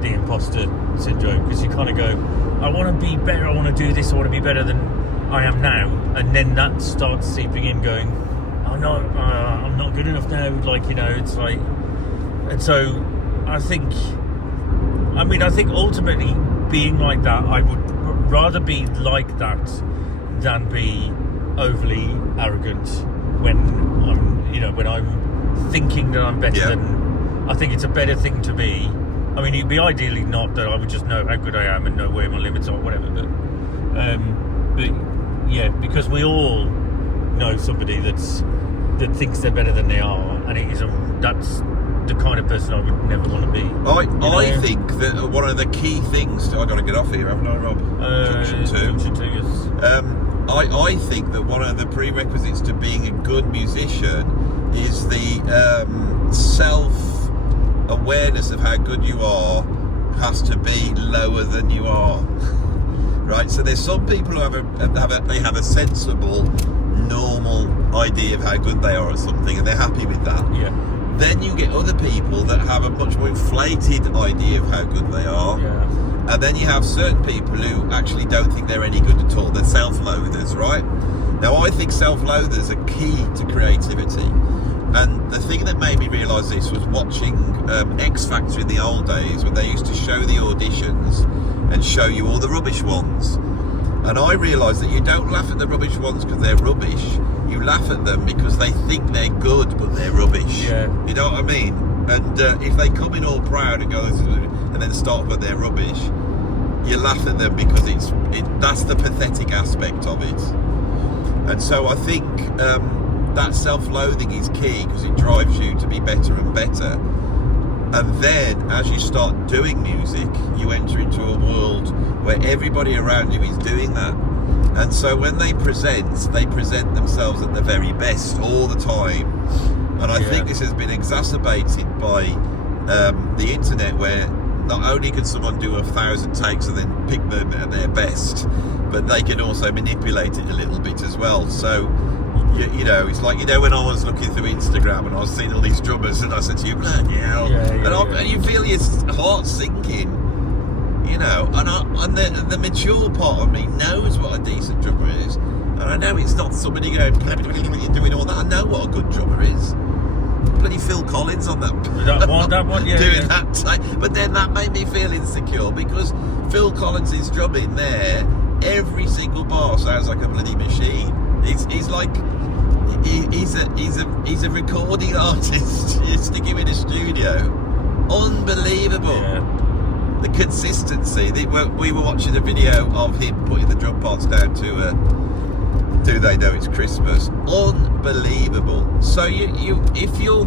the imposter syndrome, because you kind of go, I want to be better, I want to do this, I want to be better than I am now, and then that starts seeping in, going, oh no, I'm not good enough now, like, you know, it's like, and so I think ultimately being like that, I would rather be like that than be overly arrogant when I'm thinking that I'm better than. I think it's a better thing to be. I mean, it'd be ideally not that I would just know how good I am and know where my limits are, whatever. But yeah, because we all know somebody that thinks they're better than they are, and that's the kind of person I would never want to be. I think that one of the key things. I got to get off here, haven't I, Rob? Junction 2. Junction 2, yes. I think that one of the prerequisites to being a good musician is the self-awareness of how good you are has to be lower than you are. Right? So there's some people who have a sensible, normal idea of how good they are at something, and they're happy with that. Yeah. then you get other people that have a much more inflated idea of how good they are. Yeah. And then you have certain people who actually don't think they're any good at all. They're self-loathers, right? Now, I think self-loathers are key to creativity. And the thing that made me realise this was watching X Factor in the old days, when they used to show the auditions and show you all the rubbish ones. And I realised that you don't laugh at the rubbish ones because they're rubbish. You laugh at them because they think they're good, but they're rubbish. Yeah. You know what I mean? And if they come in all proud and go and then start but they're rubbish, you laugh at them because that's the pathetic aspect of it. And so I think that self-loathing is key because it drives you to be better and better. And then as you start doing music, you enter into a world where everybody around you is doing that. And so when they present themselves at the very best all the time. And I think this has been exacerbated by the internet, where not only can someone do 1,000 takes and then pick them at their best, but they can also manipulate it a little bit as well. So, you know, it's like, you know, when I was looking through Instagram and I was seeing all these drummers and I said to you, bloody hell. And you feel your heart sinking, you know, and the mature part of me knows what a decent drummer is. And I know it's not somebody going, doing all that. I know what a good drummer is. Bloody Phil Collins on that one, yeah, doing that tape. But then that made me feel insecure because Phil Collins is drumming there. Every single bar sounds like a bloody machine. He's like he's a recording artist. You stick him in a studio. Unbelievable. Yeah. The consistency. We were watching a video of him putting the drum parts down to Do They Know It's Christmas? Unbelievable. So if you're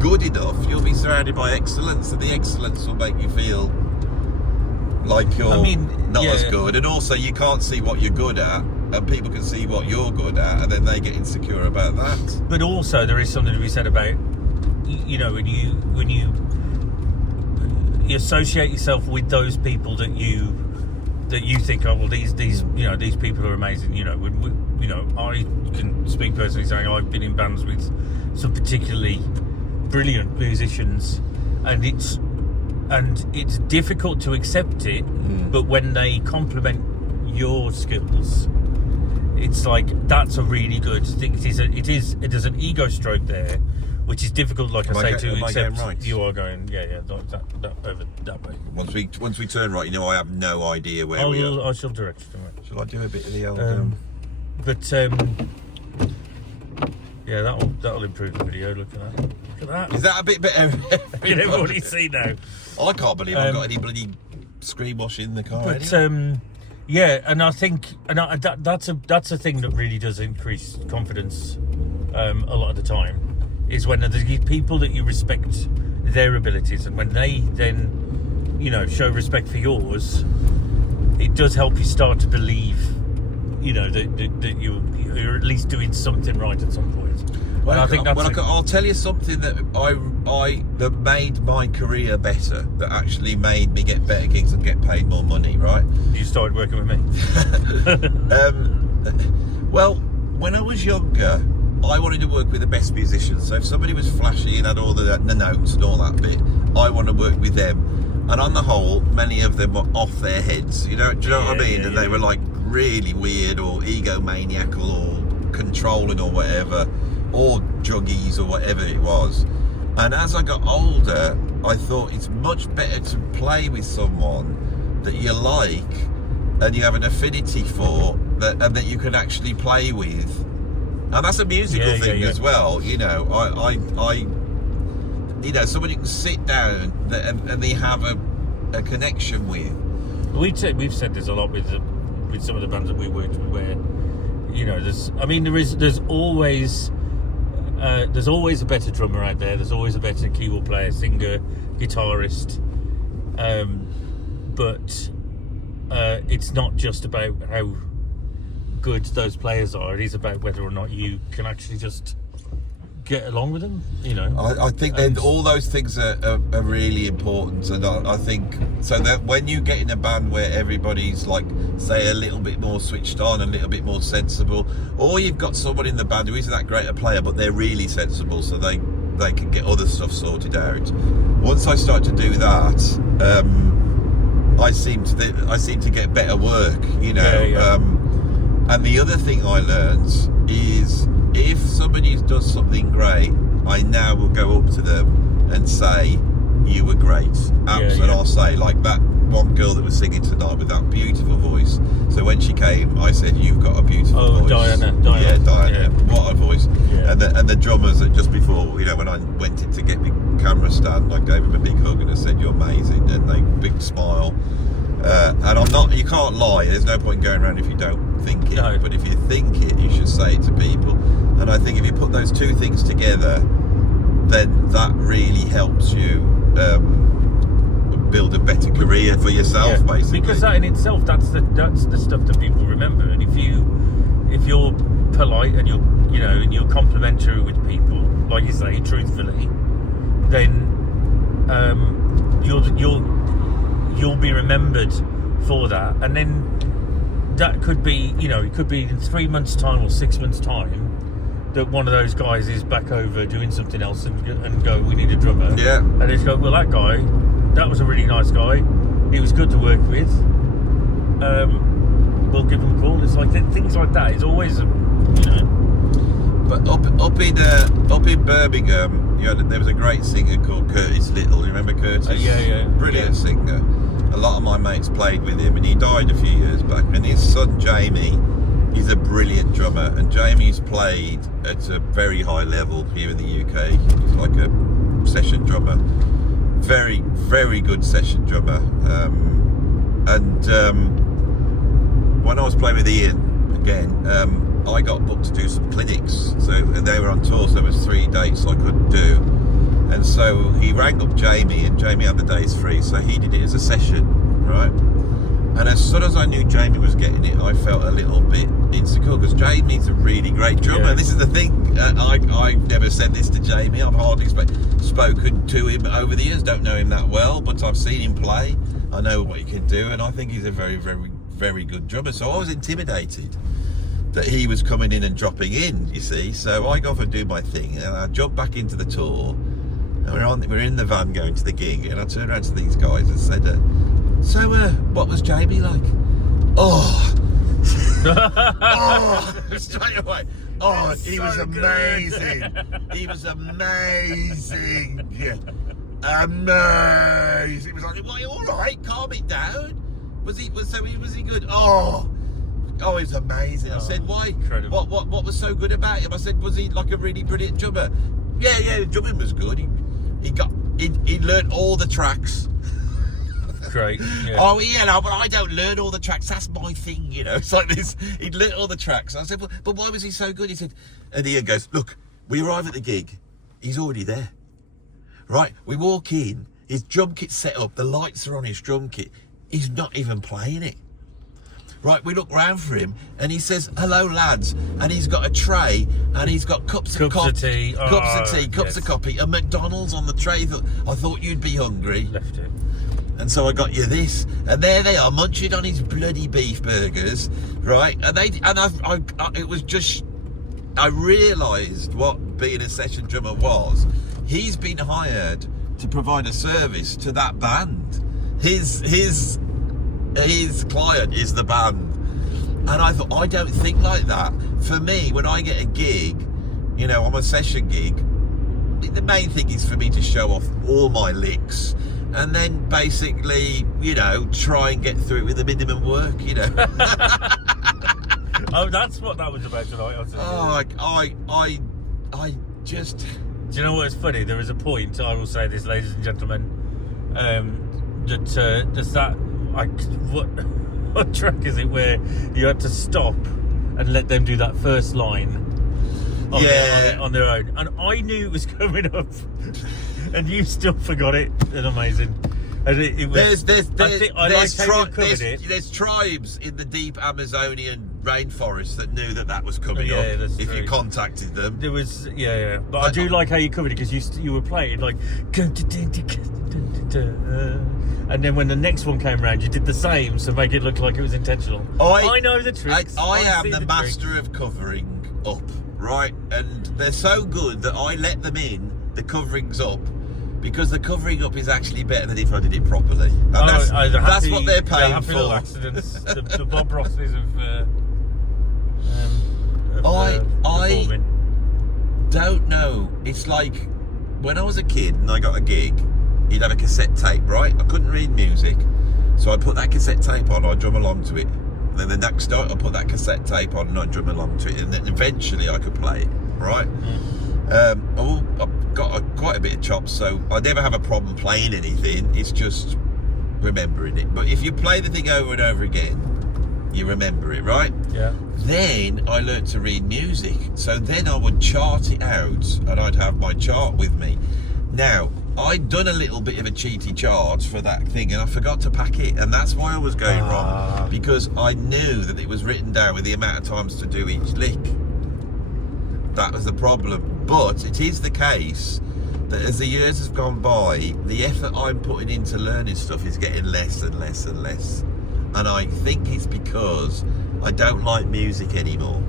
good enough, you'll be surrounded by excellence, and the excellence will make you feel like you're not as good. And also you can't see what you're good at, and people can see what you're good at, and then they get insecure about that. But also there is something to be said about, you know, when you associate yourself with those people that you think, oh well, these people are amazing. You know, I can speak personally saying I've been in bands with some particularly brilliant musicians, and it's difficult to accept it. But when they compliment your skills, it's like that's a really good thing. It is an ego stroke there, which is difficult, like I say, to accept. Right? You are going, that over that way. Once we turn right, you know, I have no idea where we are. I shall direct you. Shall I do a bit of the old? Yeah, that'll improve the video. Look at that. Is that a bit better? Can everybody see now? I can't believe I've got any bloody screen wash in the car. But anyway. Yeah, and I think that's a thing that really does increase confidence a lot of the time, is when there's people that you respect their abilities, and when they then, you know, show respect for yours, it does help you start to believe, you know, that you're at least doing something right at some point. Well, I think I'll tell you something that that made my career better, that actually made me get better gigs and get paid more money, right? You started working with me. Well, when I was younger, I wanted to work with the best musicians. So if somebody was flashy and had all the notes and all that bit, I want to work with them. And on the whole, many of them were off their heads. Do you know what I mean? And they were like really weird or egomaniacal or controlling or whatever, or druggies or whatever it was. And as I got older, I thought it's much better to play with someone that you like and you have an affinity for, and that you can actually play with. And that's a musical thing as well. You know, I you know, someone you can sit down and they have a connection with. We've said this a lot with some of the bands that we worked with, where, you know, there's always a better drummer out there. There's always a better keyboard player, singer, guitarist. But it's not just about how good those players are. It is about whether or not you can actually just get along with them, you know. I think that all those things are really important, and I think so that when you get in a band where everybody's like, say, a little bit more switched on, a little bit more sensible, or you've got someone in the band who isn't that great a player but they're really sensible, so they they can get other stuff sorted out. Once I start to do that, I seem to get better work, you know. And the other thing I learned is if somebody does something great, I now will go up to them and say, you were great. And I'll say, like that one girl that was singing tonight with that beautiful voice. So when she came, I said, you've got a beautiful voice. Diana. Yeah, Diana. Yeah. What a voice. Yeah. And the drummers, that just before, you know, when I went in to get the camera stand, I gave him a big hug and I said, you're amazing. And they big smile. And I'm not, you can't lie. There's no point going around if you don't think it. No. But if you think it, you should say it to people. And I think if you put those two things together, then that really helps you build a better career for yourself, basically. Because that in itself, that's the stuff that people remember. And if you're polite and you're complimentary with people, like you say, truthfully, then you'll be remembered for that. And then that could be, it could be in 3 months' time or 6 months' time that one of those guys is back over doing something else and go, we need a drummer. Yeah. And they just go, well, that was a really nice guy. He was good to work with. We'll give him a call. It's like things like that. It's always, But up in Birmingham, there was a great singer called Curtis Little. You remember Curtis? Yeah. Brilliant singer. A lot of my mates played with him, and he died a few years back. And his son Jamie, he's a brilliant drummer, and Jamie's played at a very high level here in the UK. He's like a session drummer, very, very good session drummer. When I was playing with Ian again, I got booked to do some clinics. And they were on tour, so there was 3 dates I couldn't do. And so he rang up Jamie, and Jamie had the days free, so he did it as a session, right? And as soon as I knew Jamie was getting it, I felt a little bit insecure, because Jamie's a really great drummer. Yeah. And this is the thing, I've never said this to Jamie. I've hardly spoken to him over the years. Don't know him that well, but I've seen him play. I know what he can do, and I think he's a very, very, very good drummer. So I was intimidated that he was coming in and dropping in, you see. So I go off and do my thing, and I jump back into the tour, and we're in the van going to the gig, and I turned around to these guys and said, so what was Jamie like? Oh, straight away. Oh, he was amazing. He was amazing. Yeah. Amazing. It was like, well, you all right? Calm it down. Was he good? Oh, he was amazing. I said, why? Incredible. What was so good about him? I said, was he like a really brilliant drummer? Yeah, drumming was good. He learned all the tracks. Great. Yeah. Oh yeah, no, but I don't learn all the tracks. That's my thing, It's like this. He'd learned all the tracks. I said, but why was he so good? He said, and Ian goes, look, we arrive at the gig. He's already there. Right? We walk in. His drum kit's set up. The lights are on his drum kit. He's not even playing it. Right? We look round for him, and he says, hello, lads. And he's got a tray, and he's got cups of tea, cups of coffee, and McDonald's on the tray. I thought you'd be hungry. Left it. And so I got you this, and there they are munching on his bloody beef burgers, right? And it was just, I realised what being a session drummer was. He's been hired to provide a service to that band. His client is the band, and I thought, I don't think like that. For me, when I get a gig, I'm a session gig. The main thing is for me to show off all my licks. And then basically, try and get through it with the minimum work, Oh, that's what that was about tonight. I just... Do you know what's funny? There is a point, I will say this, ladies and gentlemen, what track is it where you had to stop and let them do that first line on their own? And I knew it was coming up. And you still forgot it. It's amazing. And it was, there's tribes in the deep Amazonian rainforest that knew that was coming up. If you contacted them, there was But I do like how you covered it, because you were playing like, and then when the next one came around, you did the same, so make it look like it was intentional. I know the tricks. I am the master of covering up, right? And they're so good that I let them in the covering's up, because the covering up is actually better than if I did it properly. And that's what they're paying for. Little accidents, the Bob Rosses of I performing. don't know. It's like when I was a kid and I got a gig, you'd have a cassette tape, right? I couldn't read music, so I'd put that cassette tape on, I'd drum along to it. And then the next night I'd put that cassette tape on and I'd drum along to it. And then eventually I could play it, right? I've got quite a bit of chops, so I never have a problem playing anything. It's just remembering it. But if you play the thing over and over again, you remember it, right? Yeah. Then I learned to read music. So then I would chart it out and I'd have my chart with me. Now, I'd done a little bit of a cheaty chart for that thing and I forgot to pack it, and that's why I was going wrong, because I knew that it was written down with the amount of times to do each lick. That was the problem. But it is the case that as the years have gone by, the effort I'm putting into learning stuff is getting less and less and less. And I think it's because I don't like music anymore.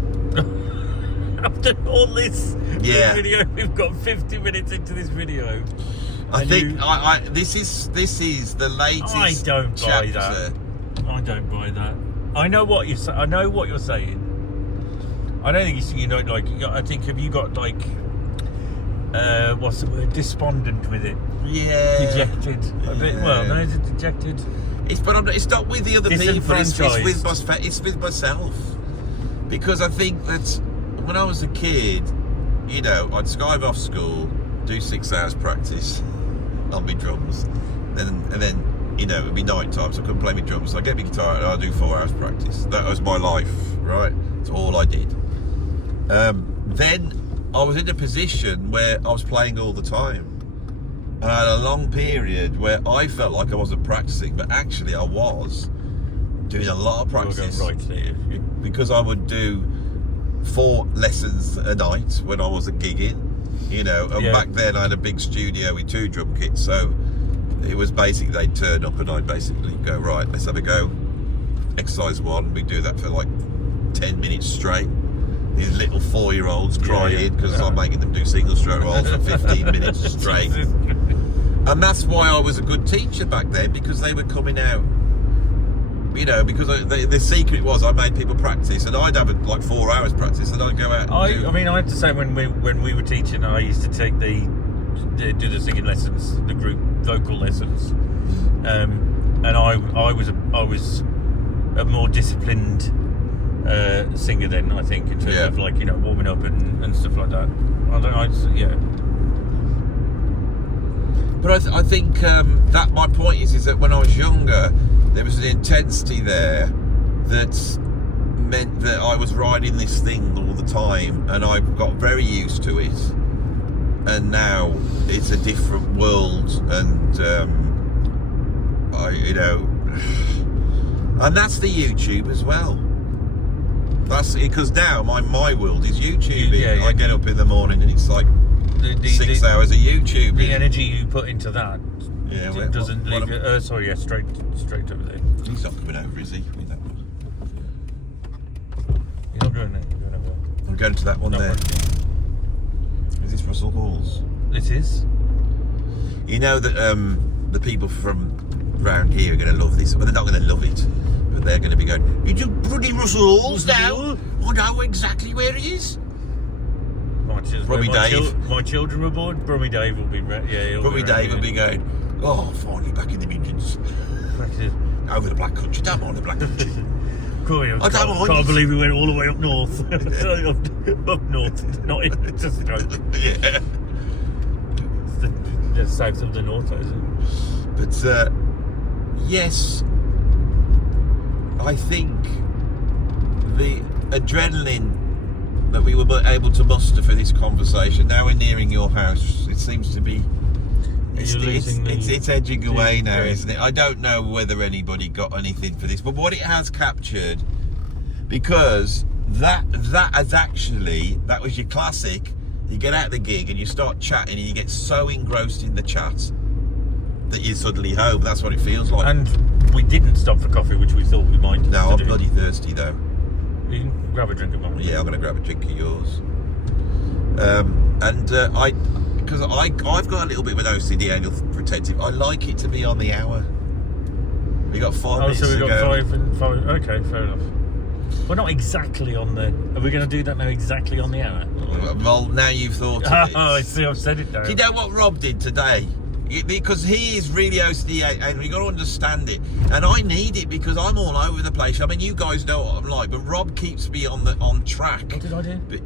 After all this video, we've got 50 minutes into this video. I think this is the latest. I don't buy chapter. that. I don't buy that. I know what you're saying. I know what you're saying. I don't think you know. Like, I think, have you got like what's the word? Despondent with it. Yeah. Dejected. A bit. Well, no, is it dejected? It's not with the other people. It's with myself. Because I think that when I was a kid, you know, I'd skive off school, do 6 hours practice on my drums, and then you know, it'd be night time, so I couldn't play my drums. So I'd get my guitar and I'd do 4 hours practice. That was my life, right? That's all I did. Then I was in a position where I was playing all the time. And I had a long period where I felt like I wasn't practicing, but actually I was doing a lot of practice. Because I would do 4 lessons a night when I wasn't gigging, you know, and back then I had a big studio with 2 drum kits, so it was basically they'd turn up and I'd basically go, right, let's have a go. Exercise 1, we do that for like 10 minutes straight. These little 4-year-olds crying because I'm making them do single stroke rolls for 15 minutes straight. And that's why I was a good teacher back then, because they were coming out, you know, because the secret was I made people practice, and I'd have like 4 hours practice, and I'd go out. I mean, I have to say, when we were teaching, I used to take do the singing lessons, the group vocal lessons, and I was a more disciplined singer then, I think, in terms of like, you know, warming up and stuff like that. I don't know, But I think that my point is that when I was younger, there was an intensity there that meant that I was riding this thing all the time, and I got very used to it. And now it's a different world, and you know, and that's the YouTube as well. That's because now my world is YouTubing. I get up in the morning and it's like 6 hours of YouTube. The energy you put into that doesn't leave it. Straight over there. He's not coming over, is he? He's not going there. I'm going to that one there. Is this Russell Hall's? It is. You know that the people from around here are going to love this. Well, they're not going to love it, but they're going to be going, "You do bloody Russell Hall's now? I know exactly where it is." Brummy Dave. My children were born. Brummy Dave will be. Brummy Dave will be going, "Oh, finally back in the Midlands. Over the Black Country. Don't mind the Black Country." I can't believe we went all the way up north. Up north, not into Stroke. Yeah. It's the south of the north, isn't it? But yes, I think the adrenaline that we were able to muster for this conversation, now we're nearing your house, it seems to be it's edging away now, isn't it? I don't know whether anybody got anything for this, but what it has captured, because that was your classic. You get out the gig and you start chatting and you get so engrossed in the chat that you're suddenly home. That's what it feels like. And we didn't stop for coffee, which we thought we might. No, I'm bloody thirsty though. You can grab a drink of mine. Yeah, I'm going to grab a drink of yours. because I've got a little bit of an OCD anal retentive. I like it to be on the hour. We got 5 minutes so we to got go. 5 and 5. Okay, fair enough. We're not exactly on the. Are we going to do that now? Exactly on the hour? Well, now you've thought of it. Oh, I see. I've said it now. Do you know what Rob did today? Because he is really OCD and you got to understand it. And I need it because I'm all over the place. I mean, you guys know what I'm like, but Rob keeps me on track. What did I do? But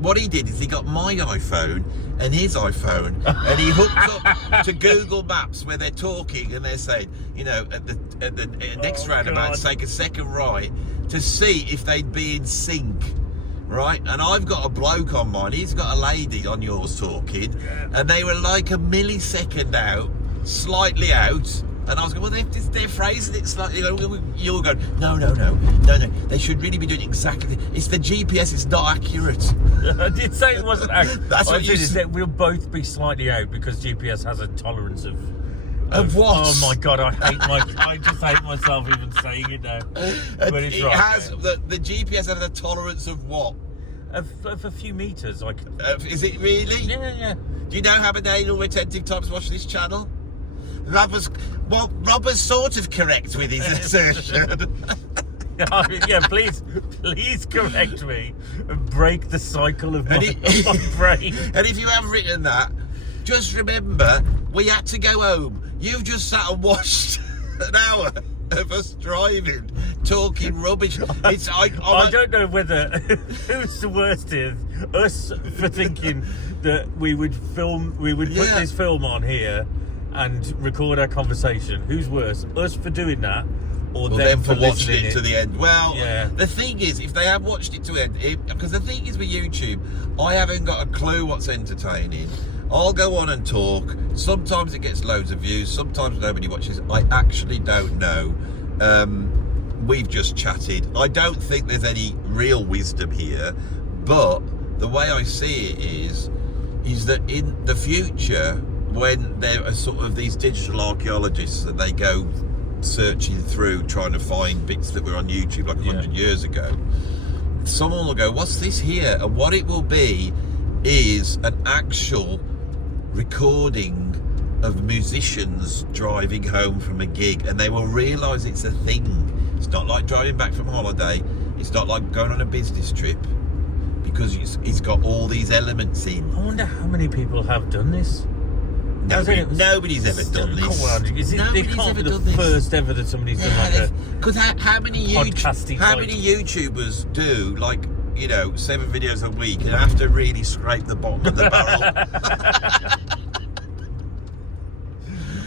what he did is he got my iPhone and his iPhone and he hooked up to Google Maps where they're talking and they're saying, you know, at the next roundabout, take a second right to see if they'd be in sync. Right, and I've got a bloke on mine, he's got a lady on yours talking, and they were like a millisecond out, slightly out, and I was going, well, they're phrasing it slightly, you're going, no, they should really be doing exactly, it's the GPS, it's not accurate. I did say it wasn't accurate. That's what you said. We'll both be slightly out because GPS has a tolerance of what? Oh my God, I just hate myself even saying it now. But it's right. Has the GPS has a tolerance of what? Of a few meters, like. Is it really? Yeah. Do you know how many anal retentive types watch this channel? Rob was sort of correct with his assertion. Yeah, please correct me and break the cycle of my brain. And if you have written that, just remember, we had to go home. You've just sat and watched an hour of us driving, talking rubbish. I don't know whether who's the worst is us for thinking that we would put this film on here and record our conversation. Who's worse, us for doing that, or them for watching it to the end? Well, yeah. The thing is, if they have watched it to end, because the thing is with YouTube, I haven't got a clue what's entertaining. I'll go on and talk. Sometimes it gets loads of views. Sometimes nobody watches. I actually don't know. We've just chatted. I don't think there's any real wisdom here. But the way I see it is that in the future, when there are sort of these digital archaeologists and they go searching through trying to find bits that were on YouTube like 100 years ago, someone will go, what's this here? And what it will be is an actual recording of musicians driving home from a gig, and they will realise it's a thing. It's not like driving back from holiday, it's not like going on a business trip, because it's got all these elements in. I wonder how many people have done this. Nobody's ever done this. Nobody's ever done this. First ever that somebody's done like a. Because how many YouTubers do like, 7 videos a week and have to really scrape the bottom of the barrel?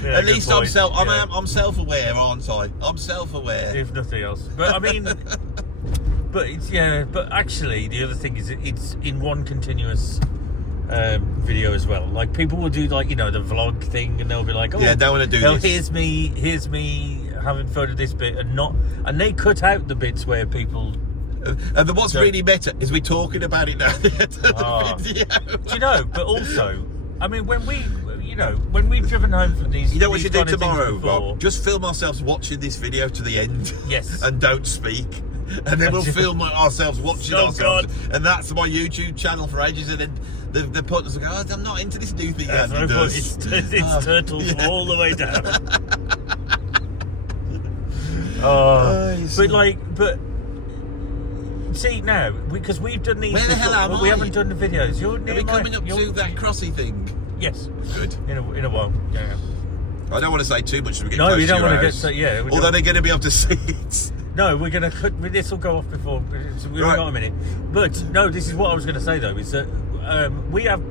Yeah, at least I'm self-aware, aren't I? I'm self-aware. If nothing else. But I mean, but actually the other thing is it's in one continuous video as well. Like people will do the vlog thing and they'll be like, I don't want to do this. Here's me having fun of this bit and they cut out the bits where people. And what's really better is we're talking about it now. Do you know? But also, I mean, when we've driven home from these. You know what you do tomorrow, Rob? Just film ourselves watching this video to the end. Yes. And don't speak. And then we'll film ourselves watching ourselves. God. And that's my YouTube channel for ages. And then the punters will go, I'm not into this new thing. It's turtles all the way down. But see now, because we've done these. Where the hell am I? We haven't done the videos. You're near. Are we coming up to that crossy thing? Yes. Good. In a while. Yeah. I don't want to say too much. We get no, close we don't to want to get. Yeah. Although they're going to be able to see it. No, we're going to cut. This will go off before. We've got a minute. But no, this is what I was going to say though. Is that we have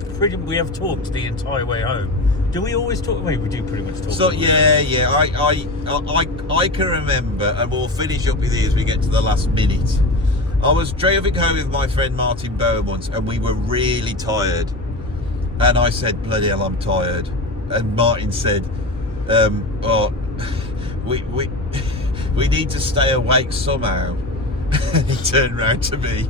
talked the entire way home. Do we always talk? Wait, we do pretty much talk. So yeah. I can remember, and we'll finish up with you as we get to the last minute. I was driving home with my friend Martin Bowen once, and we were really tired. And I said, "Bloody hell, I'm tired." And Martin said, we need to stay awake somehow." And he turned round to me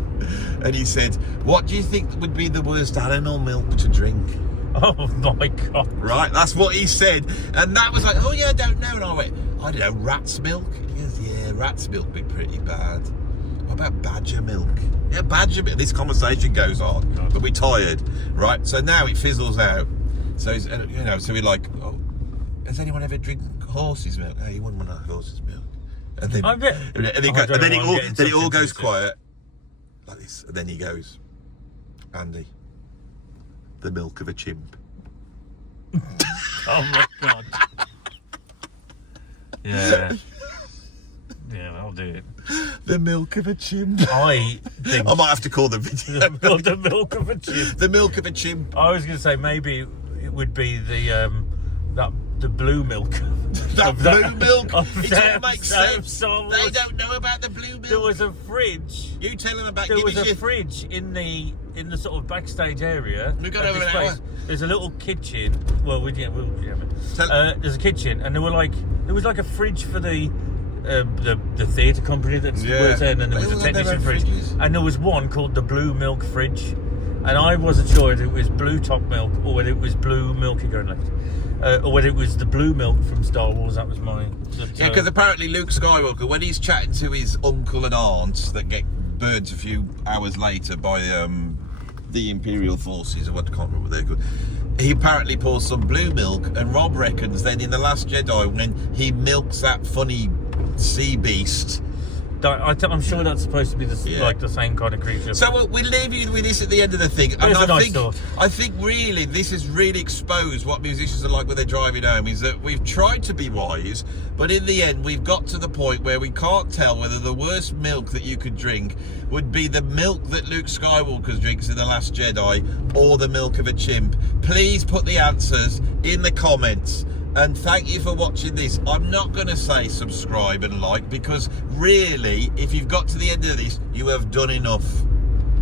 and he said, "What do you think would be the worst animal milk to drink?" Oh my God. Right, that's what he said. And that was like, "Oh yeah, I don't know." And I went, "I don't know, rat's milk?" He goes, "Yeah, rat's milk would be pretty bad." "What about badger milk?" "Yeah, badger milk." This conversation goes on, but we're tired, right? So now it fizzles out. So he's, you know, so we're like, oh, has anyone ever drink horse's milk? Oh, you wouldn't want horse's milk. And then, and then it all goes quiet like this, and then he goes, Andy, the milk of a chimp. Oh my God. Yeah. Yeah, I'll do it. The milk of a chimp. I think I might have to call the video. the milk of a chimp. The milk of a chimp. I was going to say maybe it would be the blue milk. Blue milk? It don't make sense. They don't know about the blue milk. There was a fridge. You tell them about. There was a fridge in the sort of backstage area. We've got over an hour. There's a little kitchen. Well, there's a kitchen, and there was like a fridge for the theatre company that worked there, and then there was a technician fridge, and there was one called the blue milk fridge, and I wasn't sure if it was blue top milk or whether it was blue milk. You're going left. Or whether it was the blue milk from Star Wars. That was mine. Yeah, because apparently Luke Skywalker, when he's chatting to his uncle and aunt that get burnt a few hours later by the Imperial forces, or what, I can't remember what they're called, he apparently pours some blue milk, and Rob reckons then in The Last Jedi, when he milks that funny sea beast, I'm sure that's supposed to be the same kind of creature. So we'll leave you with this at the end of the thing. And I think really this has really exposed what musicians are like when they're driving home, is that we've tried to be wise, but in the end we've got to the point where we can't tell whether the worst milk that you could drink would be the milk that Luke Skywalker drinks in The Last Jedi, or the milk of a chimp. Please put the answers in the comments. And thank you for watching this. I'm not going to say subscribe and like, because really, if you've got to the end of this, you have done enough.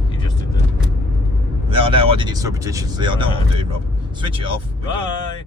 You just did that. No, I did it surreptitiously. I know what I'm doing, Rob. Switch it off. Bye.